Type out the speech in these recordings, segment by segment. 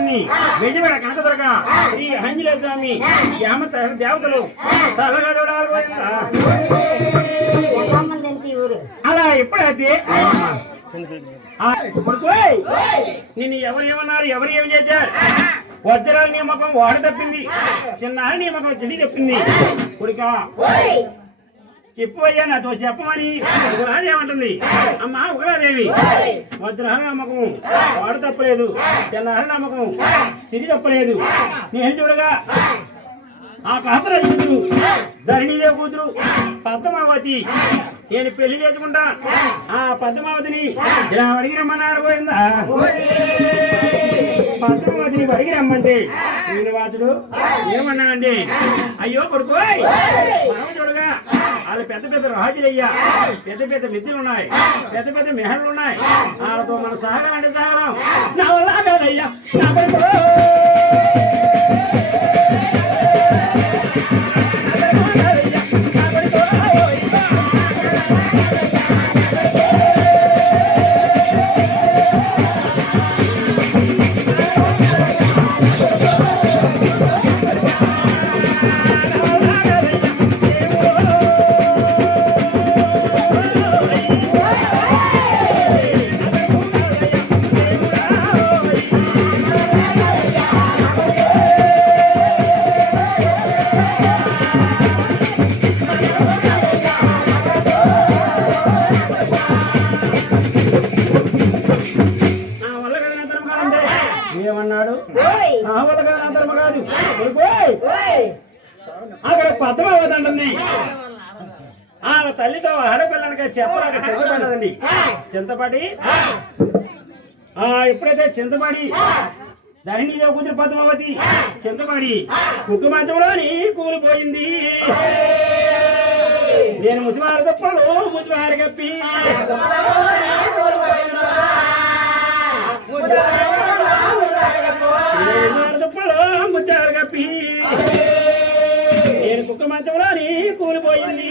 మహాత్మాన్ని విజయవాడ కనకదుర్గ శ్రీ ఆంజనేయ స్వామి దేవతలు అలా ఎప్పుడైతే నేను ఎవరు ఏమన్నారు ఎవరు ఏమి చేశారు వజ్రాల నియామకం వాడ తప్పింది చిన్నారి నియామకం చెడి తప్పింది కొడుకా చెప్పయ్యా నాతో చెప్పమని ఏమంటుంది అమ్మా ఉగ్రాదేవి వజ్రహర నమ్మకం వాడు తప్పలేదు చిన్నహర నమ్మకం సిరి తప్పలేదు నేను చూడగా ఆ కాపుర కూతురు ధరణిదే కూతురు పద్మావతి నేను పెళ్లి చేసుకుంటా ఆ పద్మావతిని ఇలా అడిగి రమ్మన్నారు పోయిందా పద్మావతిని అడిగి రమ్మంటే శ్రీనివాసుడు ఏమన్నానండి అయ్యో కొడుకు మనం చూడగా వాళ్ళు పెద్ద పెద్ద రాజులయ్యా పెద్ద పెద్ద మిత్రులు ఉన్నాయి పెద్ద పెద్ద మెహర్లు ఉన్నాయి వాళ్ళతో మన సహనం అంటే సహనం నా వల్ల కాదయ్యా నా కొడుకు అక్కడ పద్మావతి అంటుంది ఆ తల్లితో ఆడపిల్లనిక చెప్పలేక చింతపడ్డదండి చింతపడి ఎప్పుడైతే చింతపడి ధరణిలో కూతురు పద్మావతి చింతపడి కుటుంబంలో కూలిపోయింది నేను ముసిమారు తప్పలు ముసిమారు కప్పి ముచ్చారు కప్పి నేను కుక్క మంచంలో కూలిపోయింది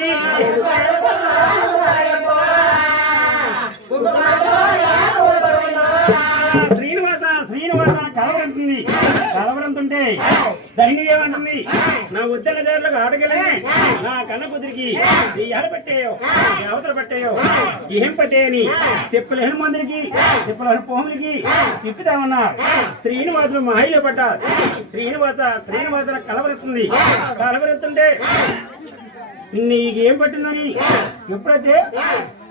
శ్రీనివాస శ్రీనివాస కలవరంతుంది కలవరంతుంటే ధైర్యం ఏమంటుంది నా ఉద్యోగ జారులకు ఆడగలని నా కన్న కుదిరికి ఎడ పట్టాయో అవతల పట్టాయో ఏం పట్టాయని తిప్పలేని మందికి తిప్పలేని పోములకి తిప్పుతామన్నారు శ్రీనివాసులు మహిళ పడ్డారు శ్రీనివాస కలవరెత్తుంది కలవరెత్తుంటే నీకేం పట్టిందని ఎప్పుడైతే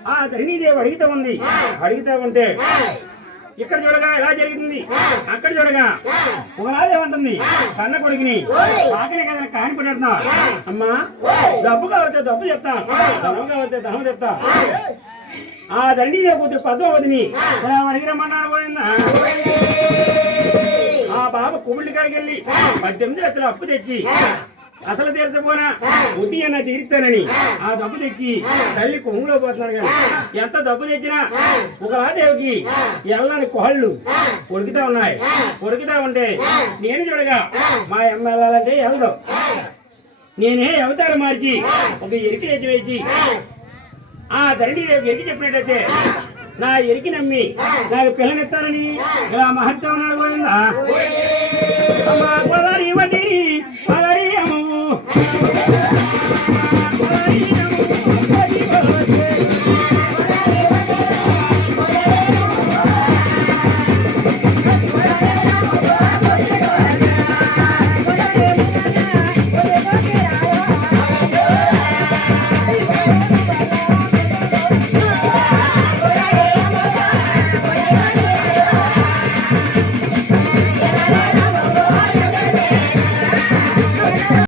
ఆ ధరణీదేవి అడుగుతా ఉంటే ఇక్కడ చూడగా ఎలా జరుగుతుంది అక్కడ చూడగా ఒకలాదేమంటుంది కన్న కొడుకుని ఆకలి కదా కాని పడేస్తున్నా అమ్మా డబ్బు కావచ్చే డబ్బు చెప్తా ధనం కావచ్చే ధనం చెప్తా ఆ ధరణీదేవి కూతురు పద్మావతిని ఇలా అడిగి రమ్మన్నారు పోయిందా ఆ బాబు కుమిళ్ళి కాడికి వెళ్ళి 18 లక్షలు అప్పు తెచ్చి అసలు తీర్చపోనా వడ్డీ అన్న తీరుస్తానని ఆ డబ్బు తెచ్చి తల్లి కొంగులో పోతున్నాడు కానీ ఎంత డబ్బు తెచ్చినా ఒకలాదేవికి ఎల్లని కోళ్ళు ఉడుకుతా ఉంటే నేను చూడగా మా ఎమ్మెల్యేలంటే వెళ్దాం నేనే అవతారం మార్చి ఒక ఎరికి ఎత్తి వేసి ఆ ధరణిదేవికి ఎరికి చెప్పినట్టయితే నా ఎరికి నమ్మి నాకు పిల్లనిస్తానని ఇలా మహత్వం పోయిందా పదరి వడ్డీ పదరి అమ్ము